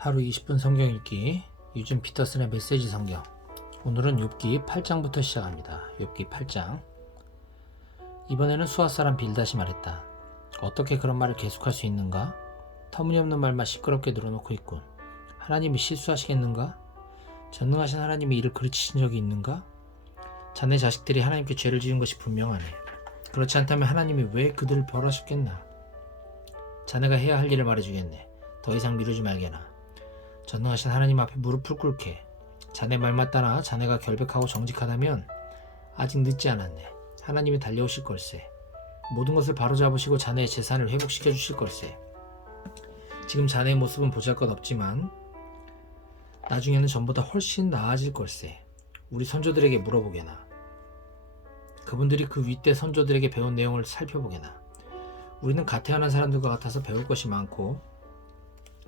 하루 20분 성경 읽기 유진 피터슨의 메시지 성경. 오늘은 욥기 8장부터 시작합니다. 욥기 8장. 이번에는 수앗 사람 빌닷이 말했다. 어떻게 그런 말을 계속할 수 있는가? 터무니없는 말만 시끄럽게 늘어놓고 있군. 하나님이 실수하시겠는가? 전능하신 하나님이 이를 그르치신 적이 있는가? 자네 자식들이 하나님께 죄를 지은 것이 분명하네. 그렇지 않다면 하나님이 왜 그들을 벌하셨겠나? 자네가 해야 할 일을 말해주겠네. 더 이상 미루지 말게나. 전능하신 하나님 앞에 무릎을 꿇게. 자네 말만 따라 자네가 결백하고 정직하다면 아직 늦지 않았네. 하나님이 달려오실 걸세. 모든 것을 바로잡으시고 자네의 재산을 회복시켜 주실 걸세. 지금 자네의 모습은 보잘것없지만 나중에는 전보다 훨씬 나아질 걸세. 우리 선조들에게 물어보게나. 그분들이 그 윗대 선조들에게 배운 내용을 살펴보게나. 우리는 갓 태어난 사람들과 같아서 배울 것이 많고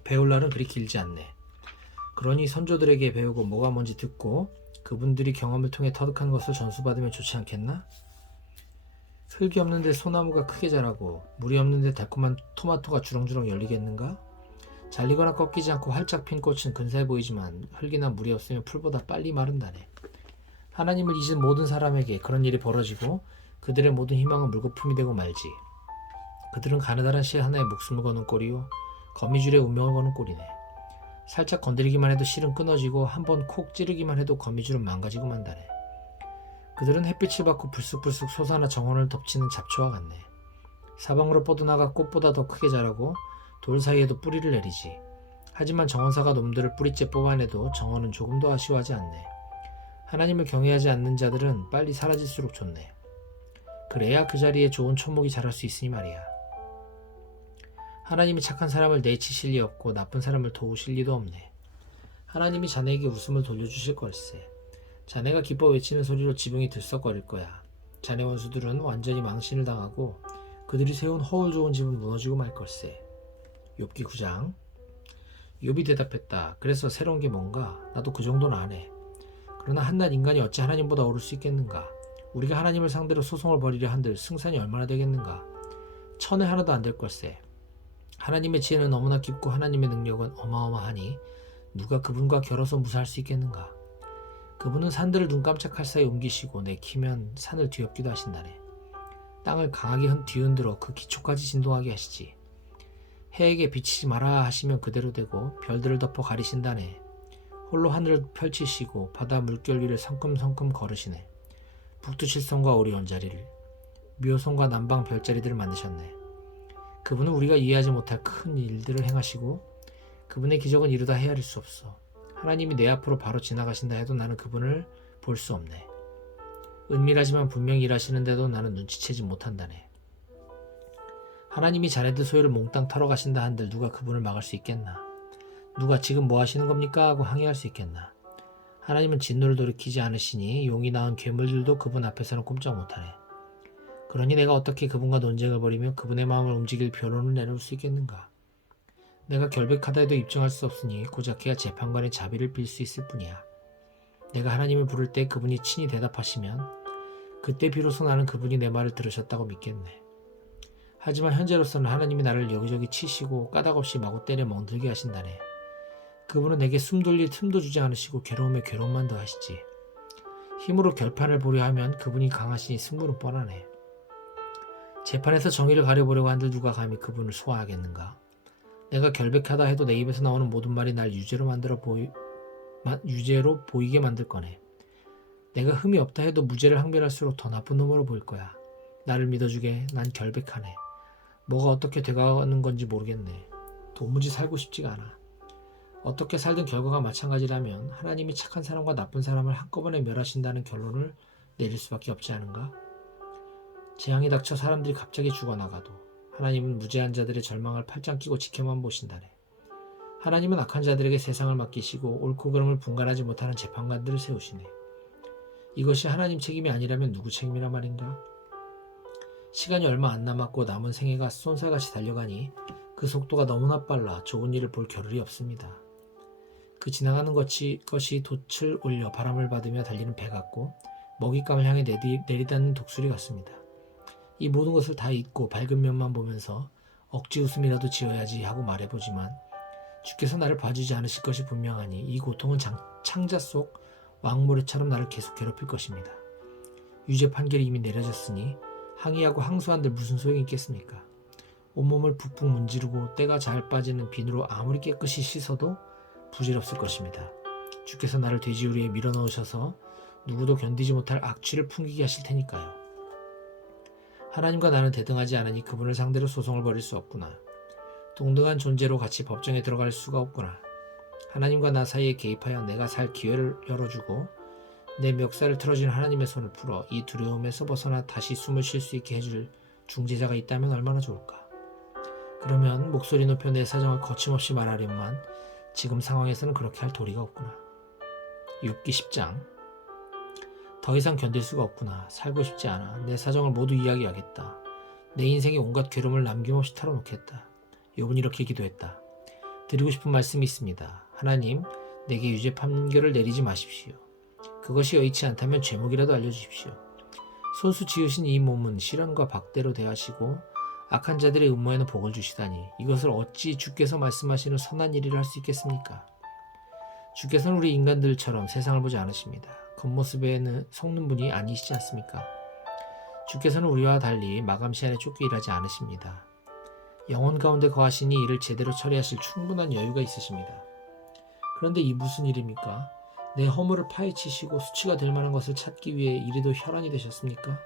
배울 날은 그리 길지 않네. 그러니 선조들에게 배우고 뭐가 뭔지 듣고 그분들이 경험을 통해 터득한 것을 전수받으면 좋지 않겠나? 흙이 없는데 소나무가 크게 자라고 물이 없는데 달콤한 토마토가 주렁주렁 열리겠는가? 잘리거나 꺾이지 않고 활짝 핀 꽃은 근사해 보이지만 흙이나 물이 없으면 풀보다 빨리 마른다네. 하나님을 잊은 모든 사람에게 그런 일이 벌어지고 그들의 모든 희망은 물거품이 되고 말지. 그들은 가느다란 실 하나에 목숨을 거는 꼴이요 거미줄에 운명을 거는 꼴이네. 살짝 건드리기만 해도 실은 끊어지고 한번 콕 찌르기만 해도 거미줄은 망가지고 만다네. 그들은 햇빛을 받고 불쑥불쑥 솟아나 정원을 덮치는 잡초와 같네. 사방으로 뻗어나가 꽃보다 더 크게 자라고 돌 사이에도 뿌리를 내리지. 하지만 정원사가 놈들을 뿌리째 뽑아내도 정원은 조금도 아쉬워하지 않네. 하나님을 경외하지 않는 자들은 빨리 사라질수록 좋네. 그래야 그 자리에 좋은 초목이 자랄 수 있으니 말이야. 하나님이 착한 사람을 내치실 리 없고 나쁜 사람을 도우실 리도 없네. 하나님이 자네에게 웃음을 돌려주실 걸세. 자네가 기뻐 외치는 소리로 지붕이 들썩거릴 거야. 자네 원수들은 완전히 망신을 당하고 그들이 세운 허울 좋은 집은 무너지고 말 걸세. 욥기 9장. 욥이 대답했다. 그래서 새로운 게 뭔가? 나도 그 정도는 안 해. 그러나 한낱 인간이 어찌 하나님보다 오를 수 있겠는가? 우리가 하나님을 상대로 소송을 벌이려 한들 승산이 얼마나 되겠는가? 천에 하나도 안 될 걸세. 하나님의 지혜는 너무나 깊고 하나님의 능력은 어마어마하니 누가 그분과 겨뤄서 무사할 수 있겠는가? 그분은 산들을 눈 깜짝할 사이 옮기시고 내키면 산을 뒤엎기도 하신다네. 땅을 강하게 뒤흔들어 그 기초까지 진동하게 하시지. 해에게 비치지 마라 하시면 그대로 되고 별들을 덮어 가리신다네. 홀로 하늘을 펼치시고 바다 물결 위를 성큼성큼 걸으시네. 북두칠성과 오리온 자리를 묘성과 남방 별자리들을 만드셨네. 그분은 우리가 이해하지 못할 큰 일들을 행하시고 그분의 기적은 이루다 헤아릴 수 없어. 하나님이 내 앞으로 바로 지나가신다 해도 나는 그분을 볼 수 없네. 은밀하지만 분명히 일하시는데도 나는 눈치채지 못한다네. 하나님이 자네들 소유를 몽땅 털어 가신다 한들 누가 그분을 막을 수 있겠나? 누가 지금 뭐 하시는 겁니까? 하고 항의할 수 있겠나? 하나님은 진노를 돌이키지 않으시니 용이 낳은 괴물들도 그분 앞에서는 꼼짝 못하네. 그러니 내가 어떻게 그분과 논쟁을 벌이며 그분의 마음을 움직일 변론을 내놓을 수 있겠는가? 내가 결백하다 해도 입증할 수 없으니 고작 그가 재판관의 자비를 빌 수 있을 뿐이야. 내가 하나님을 부를 때 그분이 친히 대답하시면 그때 비로소 나는 그분이 내 말을 들으셨다고 믿겠네. 하지만 현재로서는 하나님이 나를 여기저기 치시고 까닭없이 마구 때려 멍들게 하신다네. 그분은 내게 숨 돌릴 틈도 주지 않으시고 괴로움에 괴로움만 더하시지. 힘으로 결판을 보려 하면 그분이 강하시니 승부는 뻔하네. 재판에서 정의를 가려보려고 한들 누가 감히 그분을 소화하겠는가? 내가 결백하다 해도 내 입에서 나오는 모든 말이 날 유죄로 보이게 만들 거네. 내가 흠이 없다 해도 무죄를 항변할수록 더 나쁜 놈으로 보일 거야. 나를 믿어주게. 난 결백하네. 뭐가 어떻게 돼가는 건지 모르겠네. 도무지 살고 싶지가 않아. 어떻게 살든 결과가 마찬가지라면 하나님이 착한 사람과 나쁜 사람을 한꺼번에 멸하신다는 결론을 내릴 수밖에 없지 않은가? 재앙이 닥쳐 사람들이 갑자기 죽어나가도 하나님은 무죄한 자들의 절망을 팔짱 끼고 지켜만 보신다네. 하나님은 악한 자들에게 세상을 맡기시고 옳고 그름을 분간하지 못하는 재판관들을 세우시네. 이것이 하나님 책임이 아니라면 누구 책임이라 말인가? 시간이 얼마 안 남았고 남은 생애가 쏜살같이 달려가니 그 속도가 너무나 빨라 좋은 일을 볼 겨를이 없습니다. 그 지나가는 것이 돛을 올려 바람을 받으며 달리는 배 같고 먹잇감을 향해 내리닫는 독수리 같습니다. 이 모든 것을 다 잊고 밝은 면만 보면서 억지 웃음이라도 지어야지 하고 말해보지만 주께서 나를 봐주지 않으실 것이 분명하니 이 고통은 창자 속 왕모래처럼 나를 계속 괴롭힐 것입니다. 유죄 판결이 이미 내려졌으니 항의하고 항소한들 무슨 소용이 있겠습니까? 온몸을 푹푹 문지르고 때가 잘 빠지는 비누로 아무리 깨끗이 씻어도 부질없을 것입니다. 주께서 나를 돼지우리에 밀어넣으셔서 누구도 견디지 못할 악취를 풍기게 하실 테니까요. 하나님과 나는 대등하지 않으니 그분을 상대로 소송을 벌일 수 없구나. 동등한 존재로 같이 법정에 들어갈 수가 없구나. 하나님과 나 사이에 개입하여 내가 살 기회를 열어주고 내 멱살을 틀어준 하나님의 손을 풀어 이 두려움에서 벗어나 다시 숨을 쉴 수 있게 해줄 중재자가 있다면 얼마나 좋을까. 그러면 목소리 높여 내 사정을 거침없이 말하려만 지금 상황에서는 그렇게 할 도리가 없구나. 욥기 10장. 더 이상 견딜 수가 없구나. 살고 싶지 않아. 내 사정을 모두 이야기하겠다. 내 인생에 온갖 괴로움을 남김없이 털어놓겠다. 욥은 이렇게 기도했다. 드리고 싶은 말씀이 있습니다. 하나님, 내게 유죄 판결을 내리지 마십시오. 그것이 여의치 않다면 죄목이라도 알려주십시오. 손수 지으신 이 몸은 시련과 박대로 대하시고 악한 자들의 음모에는 복을 주시다니 이것을 어찌 주께서 말씀하시는 선한 일이라 할 수 있겠습니까? 주께서는 우리 인간들처럼 세상을 보지 않으십니다. 겉모습에는 속는 분이 아니시지 않습니까? 주께서는 우리와 달리 마감 시한에 쫓겨 일하지 않으십니다. 영혼 가운데 거하시니 이를 제대로 처리하실 충분한 여유가 있으십니다. 그런데 이 무슨 일입니까? 내 허물을 파헤치시고 수치가 될 만한 것을 찾기 위해 이리도 혈안이 되셨습니까?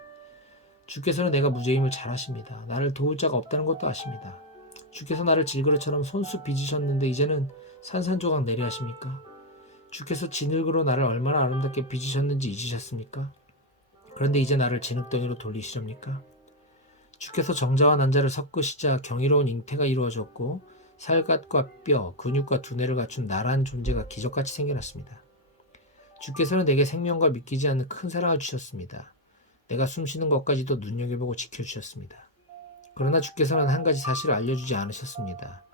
주께서는 내가 무죄임을 잘 아십니다. 나를 도울 자가 없다는 것도 아십니다. 주께서 나를 질그릇처럼 손수 빚으셨는데 이제는 산산조각 내려 하십니까? 주께서 진흙으로 나를 얼마나 아름답게 빚으셨는지 잊으셨습니까? 그런데 이제 나를 진흙덩이로 돌리시렵니까? 주께서 정자와 난자를 섞으시자 경이로운 잉태가 이루어졌고 살갗과 뼈, 근육과 두뇌를 갖춘 나란 존재가 기적같이 생겨났습니다. 주께서는 내게 생명과 믿기지 않는 큰 사랑을 주셨습니다. 내가 숨쉬는 것까지도 눈여겨보고 지켜주셨습니다. 그러나 주께서는 한 가지 사실을 알려주지 않으셨습니다.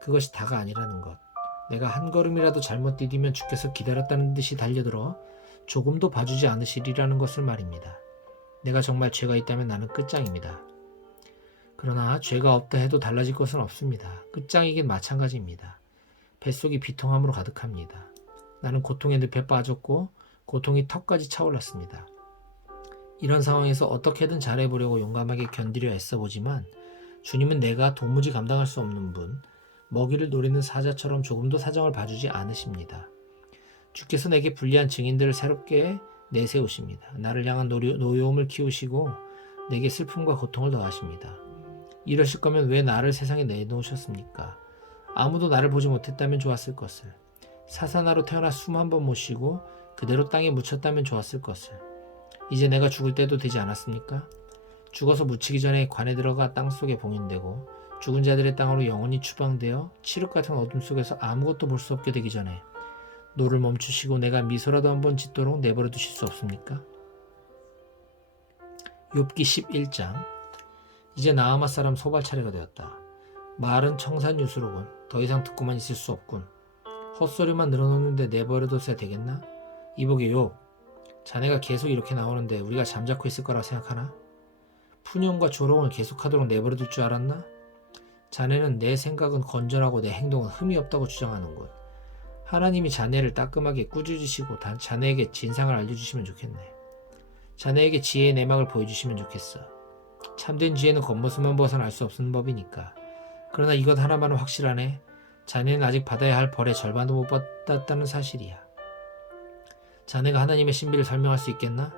그것이 다가 아니라는 것. 내가 한 걸음이라도 잘못 디디면 주께서 기다렸다는 듯이 달려들어 조금도 봐주지 않으시리라는 것을 말입니다. 내가 정말 죄가 있다면 나는 끝장입니다. 그러나 죄가 없다 해도 달라질 것은 없습니다. 끝장이긴 마찬가지입니다. 뱃속이 비통함으로 가득합니다. 나는 고통의 늪에 빠졌고 고통이 턱까지 차올랐습니다. 이런 상황에서 어떻게든 잘해보려고 용감하게 견디려 애써보지만 주님은 내가 도무지 감당할 수 없는 분, 먹이를 노리는 사자처럼 조금도 사정을 봐주지 않으십니다. 주께서 내게 불리한 증인들을 새롭게 내세우십니다. 나를 향한 노여움을 키우시고 내게 슬픔과 고통을 더하십니다. 이러실 거면 왜 나를 세상에 내놓으셨습니까? 아무도 나를 보지 못했다면 좋았을 것을. 사사나로 태어나 숨 한 번 못 쉬고 그대로 땅에 묻혔다면 좋았을 것을. 이제 내가 죽을 때도 되지 않았습니까? 죽어서 묻히기 전에 관에 들어가 땅속에 봉인되고 죽은 자들의 땅으로 영원히 추방되어 칠흑 같은 어둠 속에서 아무것도 볼 수 없게 되기 전에 노를 멈추시고 내가 미소라도 한번 짓도록 내버려 두실 수 없습니까? 욥기 11장. 이제 나아마 사람 소발 차례가 되었다. 말은 청산유수로군. 더 이상 듣고만 있을 수 없군. 헛소리만 늘어놓는데 내버려둬야 되겠나? 이보게 욥, 자네가 계속 이렇게 나오는데 우리가 잠자코 있을 거라 생각하나? 푸념과 조롱을 계속하도록 내버려둘 줄 알았나? 자네는 내 생각은 건전하고 내 행동은 흠이 없다고 주장하는군. 하나님이 자네를 따끔하게 꾸짖으시고 자네에게 진상을 알려주시면 좋겠네. 자네에게 지혜의 내막을 보여주시면 좋겠어. 참된 지혜는 겉모습만 보아서는 알 수 없는 법이니까. 그러나 이것 하나만은 확실하네. 자네는 아직 받아야 할 벌의 절반도 못 받았다는 사실이야. 자네가 하나님의 신비를 설명할 수 있겠나?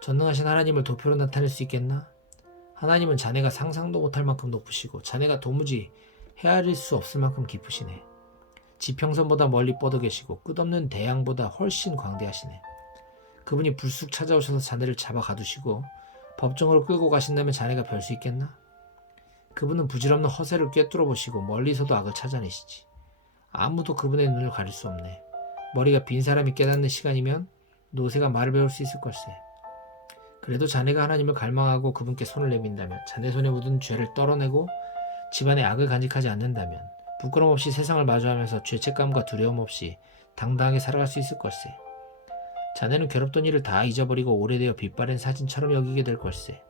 전능하신 하나님을 도표로 나타낼 수 있겠나? 하나님은 자네가 상상도 못할 만큼 높으시고 자네가 도무지 헤아릴 수 없을 만큼 깊으시네. 지평선보다 멀리 뻗어 계시고 끝없는 대양보다 훨씬 광대하시네. 그분이 불쑥 찾아오셔서 자네를 잡아 가두시고 법정으로 끌고 가신다면 자네가 별 수 있겠나? 그분은 부질없는 허세를 꿰뚫어 보시고 멀리서도 악을 찾아내시지. 아무도 그분의 눈을 가릴 수 없네. 머리가 빈 사람이 깨닫는 시간이면 노새가 말을 배울 수 있을 걸세. 그래도 자네가 하나님을 갈망하고 그분께 손을 내민다면, 자네 손에 묻은 죄를 떨어내고 집안의 악을 간직하지 않는다면, 부끄럼 없이 세상을 마주하면서 죄책감과 두려움 없이 당당하게 살아갈 수 있을 걸세. 자네는 괴롭던 일을 다 잊어버리고 오래되어 빛바랜 사진처럼 여기게 될 걸세.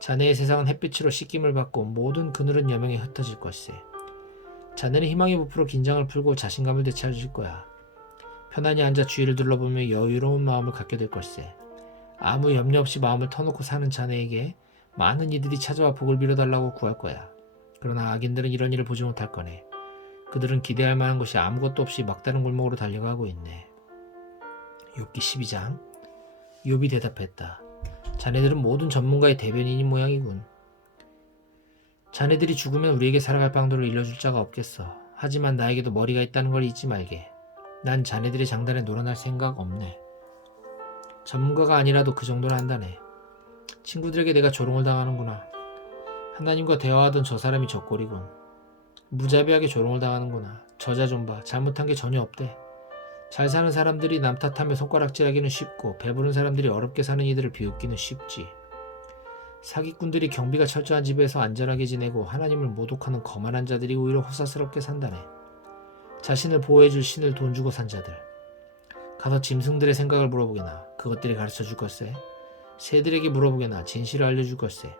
자네의 세상은 햇빛으로 씻김을 받고 모든 그늘은 여명에 흩어질 걸세. 자네는 희망에 부풀어 긴장을 풀고 자신감을 되찾을 거야. 편안히 앉아 주위를 둘러보며 여유로운 마음을 갖게 될 걸세. 아무 염려 없이 마음을 터놓고 사는 자네에게 많은 이들이 찾아와 복을 빌어달라고 구할 거야. 그러나 악인들은 이런 일을 보지 못할 거네. 그들은 기대할 만한 것이 아무것도 없이 막다른 골목으로 달려가고 있네. 욥기 12장. 욥이 대답했다. 자네들은 모든 전문가의 대변인인 모양이군. 자네들이 죽으면 우리에게 살아갈 방도를 일러줄 자가 없겠어. 하지만 나에게도 머리가 있다는 걸 잊지 말게. 난 자네들의 장단에 놀아날 생각 없네. 전문가가 아니라도 그 정도는 한다네. 친구들에게 내가 조롱을 당하는구나. 하나님과 대화하던 저 사람이 저 꼴이군. 무자비하게 조롱을 당하는구나. 저자 좀 봐. 잘못한 게 전혀 없대. 잘 사는 사람들이 남 탓하며 손가락질하기는 쉽고 배부른 사람들이 어렵게 사는 이들을 비웃기는 쉽지. 사기꾼들이 경비가 철저한 집에서 안전하게 지내고 하나님을 모독하는 거만한 자들이 오히려 호사스럽게 산다네. 자신을 보호해줄 신을 돈 주고 산 자들. 가서 짐승들의 생각을 물어보게나. 그것들이 가르쳐줄 걸세. 새들에게 물어보게나. 진실을 알려줄 걸세.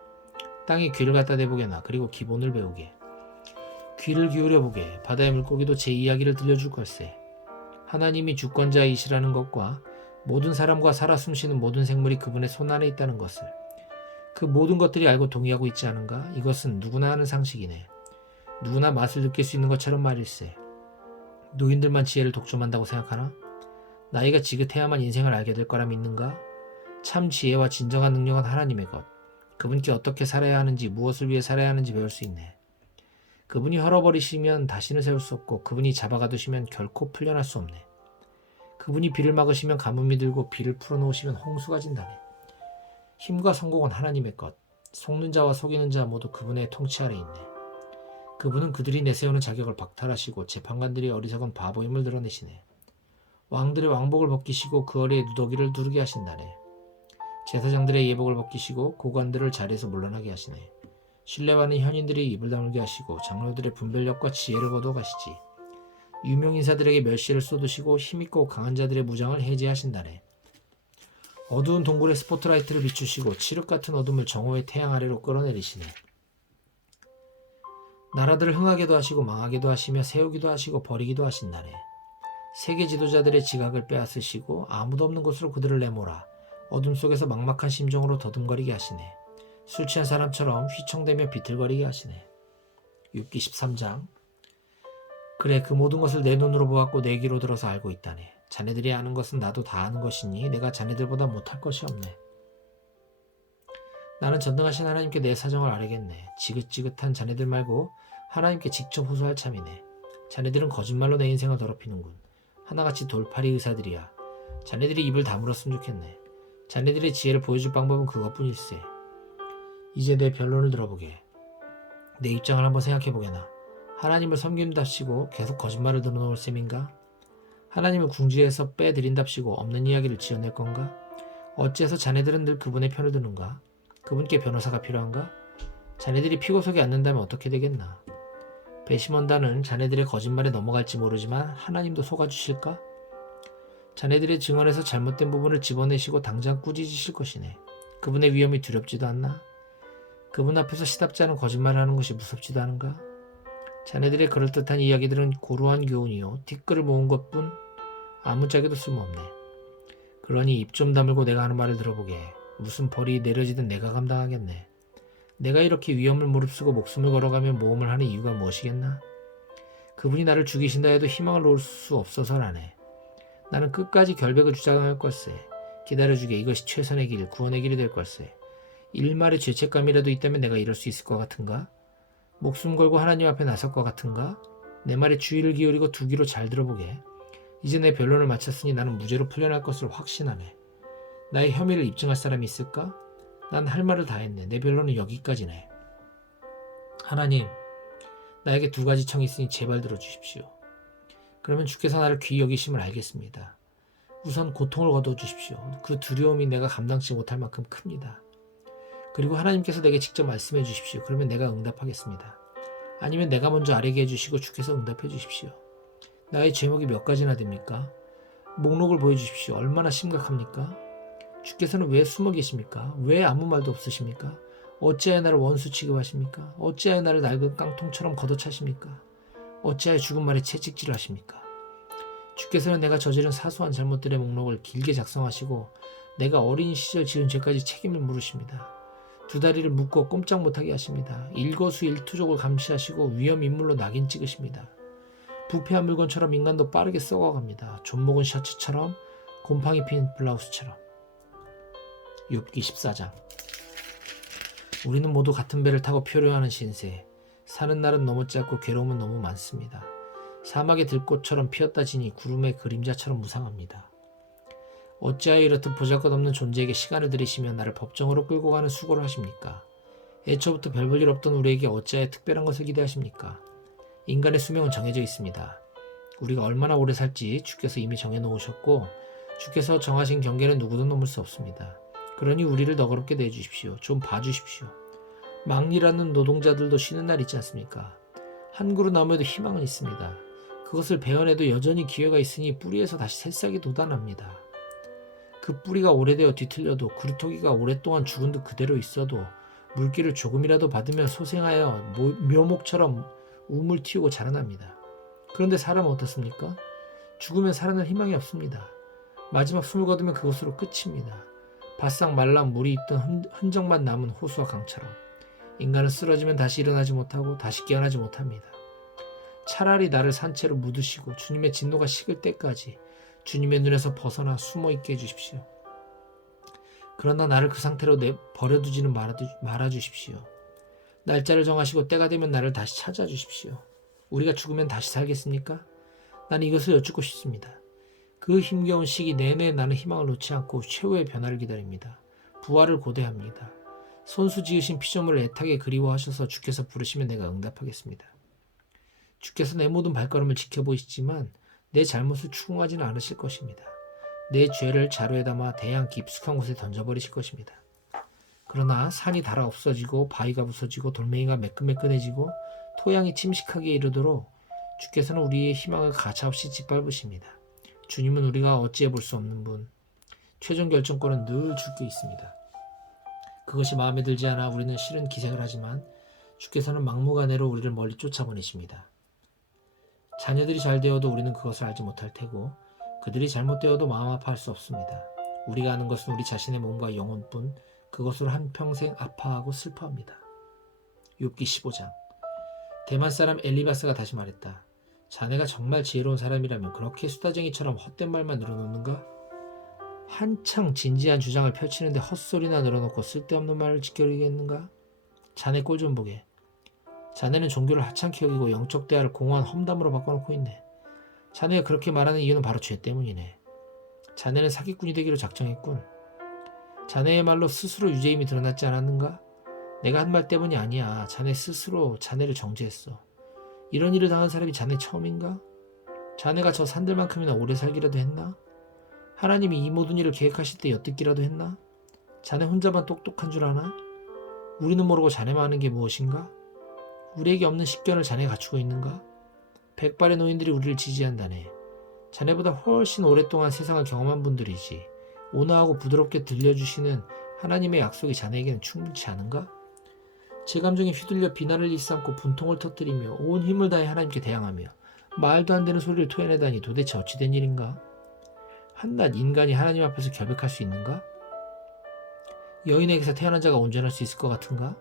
땅에 귀를 갖다 대보게나. 그리고 기본을 배우게. 귀를 기울여보게. 바다의 물고기도 제 이야기를 들려줄 걸세. 하나님이 주권자이시라는 것과 모든 사람과 살아 숨쉬는 모든 생물이 그분의 손안에 있다는 것을. 그 모든 것들이 알고 동의하고 있지 않은가? 이것은 누구나 아는 상식이네. 누구나 맛을 느낄 수 있는 것처럼 말일세. 노인들만 지혜를 독점한다고 생각하나? 나이가 지긋해야만 인생을 알게 될 거라 믿는가? 참 지혜와 진정한 능력은 하나님의 것. 그분께 어떻게 살아야 하는지, 무엇을 위해 살아야 하는지 배울 수 있네. 그분이 헐어버리시면 다시는 세울 수 없고 그분이 잡아가두시면 결코 풀려날 수 없네. 그분이 비를 막으시면 가뭄이 들고 비를 풀어놓으시면 홍수가 진다네. 힘과 성공은 하나님의 것. 속는 자와 속이는 자 모두 그분의 통치 아래 있네. 그분은 그들이 내세우는 자격을 박탈하시고 재판관들이 어리석은 바보임을 드러내시네. 왕들의 왕복을 벗기시고 그 어리의 누더기를 두르게 하신다네. 제사장들의 예복을 벗기시고 고관들을 자리에서 물러나게 하시네. 신뢰받는 현인들이 입을 다물게 하시고 장로들의 분별력과 지혜를 거두어 가시지. 유명인사들에게 멸시를 쏟으시고 힘있고 강한 자들의 무장을 해제하신다네. 어두운 동굴의 스포트라이트를 비추시고 칠흑 같은 어둠을 정오의 태양 아래로 끌어내리시네. 나라들을 흥하게도 하시고 망하게도 하시며 세우기도 하시고 버리기도 하신다네. 세계 지도자들의 지각을 빼앗으시고 아무도 없는 곳으로 그들을 내몰아 어둠 속에서 막막한 심정으로 더듬거리게 하시네. 술 취한 사람처럼 휘청대며 비틀거리게 하시네. 욥기 13장. 그래, 그 모든 것을 내 눈으로 보았고 내 귀로 들어서 알고 있다네. 자네들이 아는 것은 나도 다 아는 것이니 내가 자네들보다 못할 것이 없네. 나는 전능하신 하나님께 내 사정을 아뢰겠네. 지긋지긋한 자네들 말고 하나님께 직접 호소할 참이네. 자네들은 거짓말로 내 인생을 더럽히는군. 하나같이 돌팔이 의사들이야. 자네들이 입을 다물었으면 좋겠네. 자네들의 지혜를 보여줄 방법은 그것뿐일세. 이제 내 변론을 들어보게. 내 입장을 한번 생각해보게나. 하나님을 섬긴답시고 계속 거짓말을 늘어놓을 셈인가? 하나님을 궁지에서 빼드린답시고 없는 이야기를 지어낼 건가? 어찌해서 자네들은 늘 그분의 편을 드는가? 그분께 변호사가 필요한가? 자네들이 피고 속이 않는다면 어떻게 되겠나? 배심원단은 자네들의 거짓말에 넘어갈지 모르지만 하나님도 속아주실까? 자네들의 증언에서 잘못된 부분을 집어내시고 당장 꾸짖으실 것이네. 그분의 위험이 두렵지도 않나? 그분 앞에서 시답지 않은 거짓말을 하는 것이 무섭지도 않은가? 자네들의 그럴듯한 이야기들은 고루한 교훈이요 티끌을 모은 것뿐 아무짝에도 쓸모없네. 그러니 입 좀 다물고 내가 하는 말을 들어보게. 무슨 벌이 내려지든 내가 감당하겠네. 내가 이렇게 위험을 무릅쓰고 목숨을 걸어가며 모험을 하는 이유가 무엇이겠나? 그분이 나를 죽이신다 해도 희망을 놓을 수 없어서라네. 나는 끝까지 결백을 주장할 걸세. 기다려주게. 이것이 최선의 길, 구원의 길이 될 걸세. 일말의 죄책감이라도 있다면 내가 이럴 수 있을 것 같은가? 목숨 걸고 하나님 앞에 나설 것 같은가? 내 말에 주의를 기울이고 두 귀로 잘 들어보게. 이제 내 변론을 마쳤으니 나는 무죄로 풀려날 것을 확신하네. 나의 혐의를 입증할 사람이 있을까? 난 할 말을 다 했네. 내 변론은 여기까지네. 하나님, 나에게 두 가지 청이 있으니 제발 들어주십시오. 그러면 주께서 나를 귀히 여기심을 알겠습니다. 우선 고통을 거둬주십시오. 그 두려움이 내가 감당치 못할 만큼 큽니다. 그리고 하나님께서 내게 직접 말씀해 주십시오. 그러면 내가 응답하겠습니다. 아니면 내가 먼저 아뢰게 해주시고 주께서 응답해 주십시오. 나의 제목이 몇 가지나 됩니까? 목록을 보여주십시오. 얼마나 심각합니까? 주께서는 왜 숨어 계십니까? 왜 아무 말도 없으십니까? 어찌하여 나를 원수 취급하십니까? 어찌하여 나를 낡은 깡통처럼 걷어차십니까? 어찌하여 죽은 말에 채찍질을 하십니까? 주께서는 내가 저지른 사소한 잘못들의 목록을 길게 작성하시고 내가 어린 시절 지은 죄까지 책임을 물으십니다. 두 다리를 묶고 꼼짝 못하게 하십니다. 일거수일투족을 감시하시고 위험인물로 낙인 찍으십니다. 부패한 물건처럼 인간도 빠르게 썩어갑니다. 존목은 셔츠처럼 곰팡이 핀 블라우스처럼. 욥기 14장. 우리는 모두 같은 배를 타고 표류하는 신세. 사는 날은 너무 짧고 괴로움은 너무 많습니다. 사막의 들꽃처럼 피었다 지니 구름의 그림자처럼 무상합니다. 어찌하여 이렇듯 보잘것없는 존재에게 시간을 들이시며 나를 법정으로 끌고 가는 수고를 하십니까? 애초부터 별 볼 일 없던 우리에게 어찌하여 특별한 것을 기대하십니까? 인간의 수명은 정해져 있습니다. 우리가 얼마나 오래 살지 주께서 이미 정해놓으셨고 주께서 정하신 경계는 누구도 넘을 수 없습니다. 그러니 우리를 너그럽게 대해주십시오. 좀 봐주십시오. 막일하는 노동자들도 쉬는 날 있지 않습니까? 한 그루 나무에도 희망은 있습니다. 그것을 베어내도 여전히 기회가 있으니 뿌리에서 다시 새싹이 돋아납니다. 그 뿌리가 오래되어 뒤틀려도 그루터기가 오랫동안 죽은 듯 그대로 있어도 물기를 조금이라도 받으면 소생하여 묘목처럼 우물 틔우고 자라납니다. 그런데 사람은 어떻습니까? 죽으면 살아날 희망이 없습니다. 마지막 숨을 거두면 그것으로 끝입니다. 바싹 말라 물이 있던 흔적만 남은 호수와 강처럼 인간은 쓰러지면 다시 일어나지 못하고 다시 깨어나지 못합니다. 차라리 나를 산채로 묻으시고 주님의 진노가 식을 때까지 주님의 눈에서 벗어나 숨어있게 해주십시오. 그러나 나를 그 상태로 버려두지는 말아주십시오. 날짜를 정하시고 때가 되면 나를 다시 찾아주십시오. 우리가 죽으면 다시 살겠습니까? 나는 이것을 여쭙고 싶습니다. 그 힘겨운 시기 내내 나는 희망을 놓지 않고 최후의 변화를 기다립니다. 부활을 고대합니다. 손수 지으신 피조물을 애타게 그리워하셔서 주께서 부르시면 내가 응답하겠습니다. 주께서 내 모든 발걸음을 지켜보시지만 내 잘못을 추궁하지는 않으실 것입니다. 내 죄를 자루에 담아 대양 깊숙한 곳에 던져버리실 것입니다. 그러나 산이 닳아 없어지고 바위가 부서지고 돌멩이가 매끈매끈해지고 토양이 침식하게 이르도록 주께서는 우리의 희망을 가차없이 짓밟으십니다. 주님은 우리가 어찌해 볼 수 없는 분, 최종 결정권은 늘 주께 있습니다. 그것이 마음에 들지 않아 우리는 싫은 기색을 하지만 주께서는 막무가내로 우리를 멀리 쫓아보내십니다. 자녀들이 잘 되어도 우리는 그것을 알지 못할 테고 그들이 잘못되어도 마음 아파할 수 없습니다. 우리가 아는 것은 우리 자신의 몸과 영혼뿐 그것으로 한평생 아파하고 슬퍼합니다. 욥기 15장. 대만 사람 엘리바스가 다시 말했다. 자네가 정말 지혜로운 사람이라면 그렇게 수다쟁이처럼 헛된 말만 늘어놓는가? 한창 진지한 주장을 펼치는데 헛소리나 늘어놓고 쓸데없는 말을 지켜리겠는가? 자네 꼴 좀 보게. 자네는 종교를 하찮게 여기고 영적 대화를 공허한 험담으로 바꿔놓고 있네. 자네가 그렇게 말하는 이유는 바로 죄 때문이네. 자네는 사기꾼이 되기로 작정했군. 자네의 말로 스스로 유죄임이 드러났지 않았는가? 내가 한 말 때문이 아니야. 자네 스스로 자네를 정죄했어. 이런 일을 당한 사람이 자네 처음인가? 자네가 저 산들만큼이나 오래 살기라도 했나? 하나님이 이 모든 일을 계획하실 때 엿듣기라도 했나? 자네 혼자만 똑똑한 줄 아나? 우리는 모르고 자네만 아는 게 무엇인가? 우리에게 없는 식견을 자네가 갖추고 있는가? 백발의 노인들이 우리를 지지한다네. 자네보다 훨씬 오랫동안 세상을 경험한 분들이지. 온화하고 부드럽게 들려주시는 하나님의 약속이 자네에게는 충분치 않은가? 제 감정에 휘둘려 비난을 일삼고 분통을 터뜨리며 온 힘을 다해 하나님께 대항하며 말도 안 되는 소리를 토해내다니 도대체 어찌된 일인가? 한낱 인간이 하나님 앞에서 결백할 수 있는가? 여인에게서 태어난 자가 온전할 수 있을 것 같은가?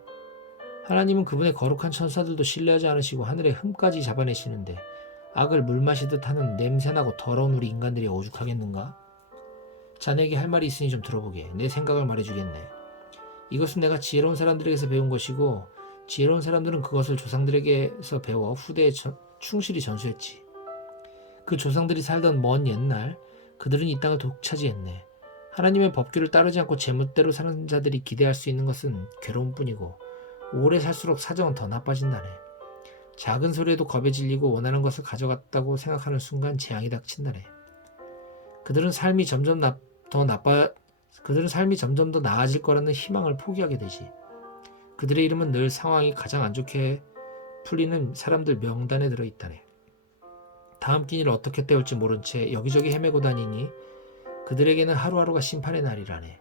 하나님은 그분의 거룩한 천사들도 신뢰하지 않으시고 하늘의 흠까지 잡아내시는데 악을 물마시듯 하는 냄새나고 더러운 우리 인간들이 오죽하겠는가? 자네에게 할 말이 있으니 좀 들어보게. 내 생각을 말해주겠네. 이것은 내가 지혜로운 사람들에게서 배운 것이고 지혜로운 사람들은 그것을 조상들에게서 배워 후대에 충실히 전수했지. 그 조상들이 살던 먼 옛날 그들은 이 땅을 독차지했네. 하나님의 법규를 따르지 않고 제멋대로 사는 자들이 기대할 수 있는 것은 괴로움뿐이고 오래 살수록 사정은 더 나빠진다네. 작은 소리에도 겁에 질리고 원하는 것을 가져갔다고 생각하는 순간 재앙이 닥친다네. 그들은 삶이 점점 더 나아질 거라는 희망을 포기하게 되지. 그들의 이름은 늘 상황이 가장 안 좋게 풀리는 사람들 명단에 들어있다네. 다음 끼니를 어떻게 때울지 모른 채 여기저기 헤매고 다니니 그들에게는 하루하루가 심판의 날이라네.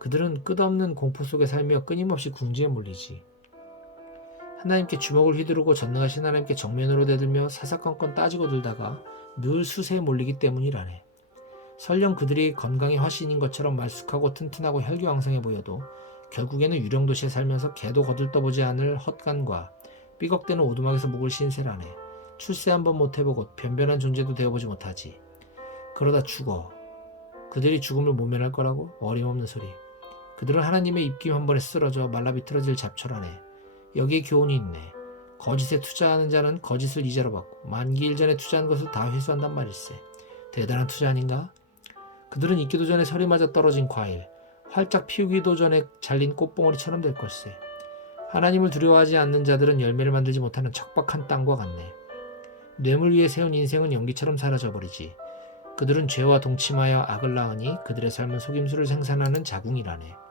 그들은 끝없는 공포 속에 살며 끊임없이 궁지에 몰리지. 하나님께 주먹을 휘두르고 전능하신 하나님께 정면으로 대들며 사사건건 따지고 들다가 늘 수세에 몰리기 때문이라네. 설령 그들이 건강의 화신인 것처럼 말쑥하고 튼튼하고 혈기왕성해 보여도 결국에는 유령도시에 살면서 개도 거들떠보지 않을 헛간과 삐걱대는 오두막에서 묵을 신세라네. 출세 한번 못해보고 변변한 존재도 되어보지 못하지. 그러다 죽어. 그들이 죽음을 모면할 거라고? 어림없는 소리. 그들은 하나님의 입김 한 번에 쓰러져 말라비틀어질 잡초라네. 여기에 교훈이 있네. 거짓에 투자하는 자는 거짓을 이자로 받고 만기일 전에 투자한 것을 다 회수한단 말일세. 대단한 투자 아닌가? 그들은 익기도 전에 설이 맞아 떨어진 과일, 활짝 피우기도 전에 잘린 꽃봉오리처럼 될 걸세. 하나님을 두려워하지 않는 자들은 열매를 만들지 못하는 척박한 땅과 같네. 뇌물 위에 세운 인생은 연기처럼 사라져버리지. 그들은 죄와 동침하여 악을 낳으니 그들의 삶은 속임수를 생산하는 자궁이라네.